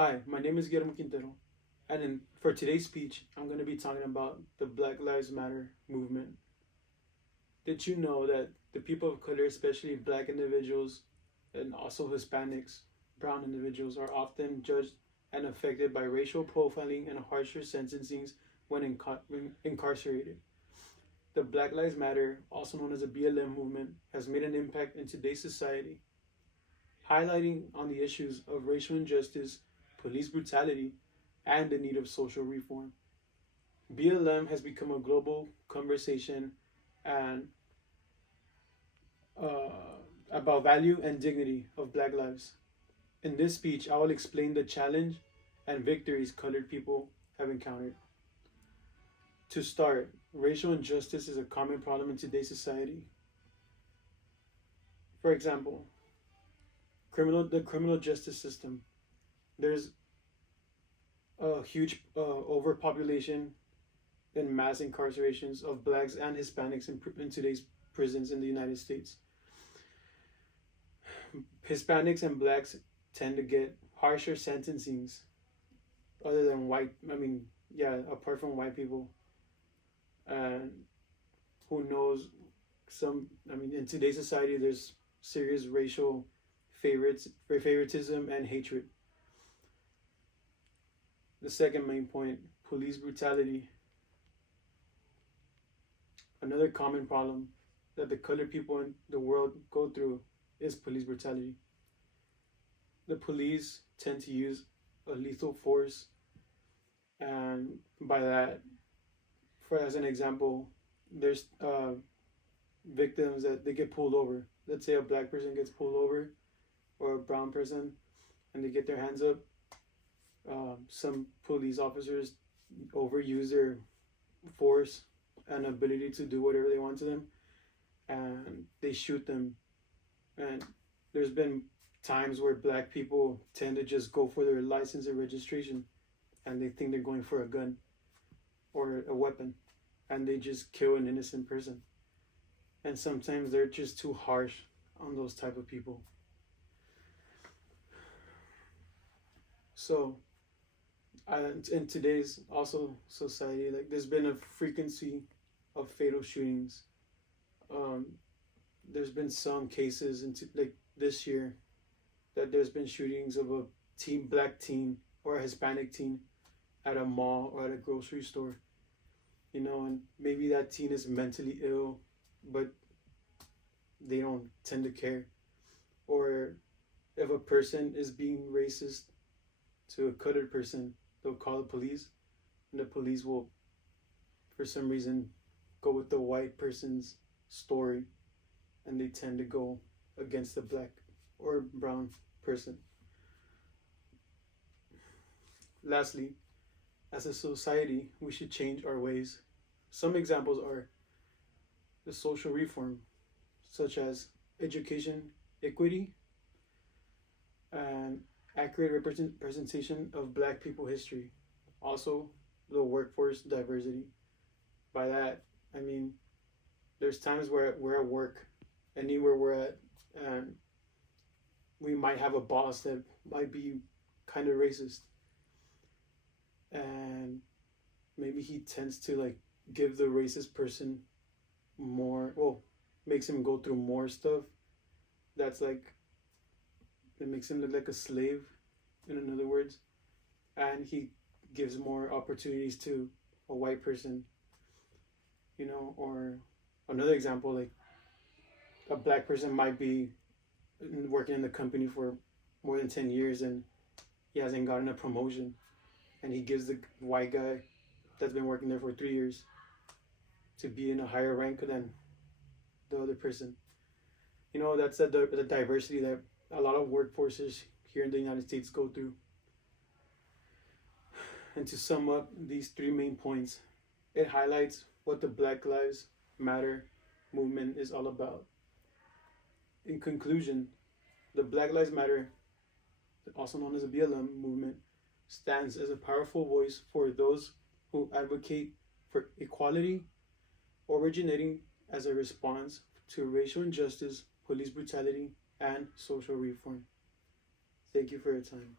Hi, my name is Guillermo Quintero, and for today's speech, I'm going to be talking about the Black Lives Matter movement. Did you know that the people of color, especially black individuals and also Hispanics, brown individuals, are often judged and affected by racial profiling and harsher sentencings when incarcerated? The Black Lives Matter, also known as the BLM movement, has made an impact in today's society, highlighting on the issues of racial injustice, police brutality, and the need of social reform. BLM has become a global conversation and about value and dignity of Black lives. In this speech, I will explain the challenge and victories colored people have encountered. To start, racial injustice is a common problem in today's society. For example, the criminal justice system. There's a huge overpopulation and mass incarcerations of blacks and Hispanics in today's prisons in the United States. Hispanics and blacks tend to get harsher sentencings other than white. Apart from white people. And who knows, in today's society, there's serious racial favoritism and hatred. The second main point, police brutality. Another common problem that the colored people in the world go through is police brutality. The police tend to use a lethal force, and by that, for as an example, there's victims that they get pulled over. Let's say a black person gets pulled over, or a brown person, and they get their hands up. Some police officers overuse their force and ability to do whatever they want to them, and they shoot them. And there's been times where black people tend to just go for their license and registration, and they think they're going for a gun or a weapon, and they just kill an innocent person. And sometimes they're just too harsh on those type of people. So in today's also society, like there's been a frequency of fatal shootings. There's been some cases like this year that there's been shootings of a black teen or a Hispanic teen at a mall or at a grocery store. And maybe that teen is mentally ill, but they don't tend to care. Or if a person is being racist to a colored person, they'll call the police, and the police will, for some reason, go with the white person's story, and they tend to go against the black or brown person. Lastly, as a society, we should change our ways. Some examples are the social reform, such as education equity and accurate representation of black people history. Also, the workforce diversity. By that, I mean, there's times where we're at work, anywhere we're at, and we might have a boss that might be kind of racist. And maybe he tends to like give the racist person more, makes him go through more stuff that's like, it makes him look like a slave, in other words, and he gives more opportunities to a white person. Or another example, like a black person might be working in the company for more than 10 years and he hasn't gotten a promotion, and he gives the white guy that's been working there for 3 years to be in a higher rank than the other person. That's the diversity that a lot of workforces here in the United States go through. And to sum up these three main points, it highlights what the Black Lives Matter movement is all about. In conclusion, the Black Lives Matter, also known as the BLM movement, stands as a powerful voice for those who advocate for equality, originating as a response to racial injustice, police brutality, and social reform. Thank you for your time.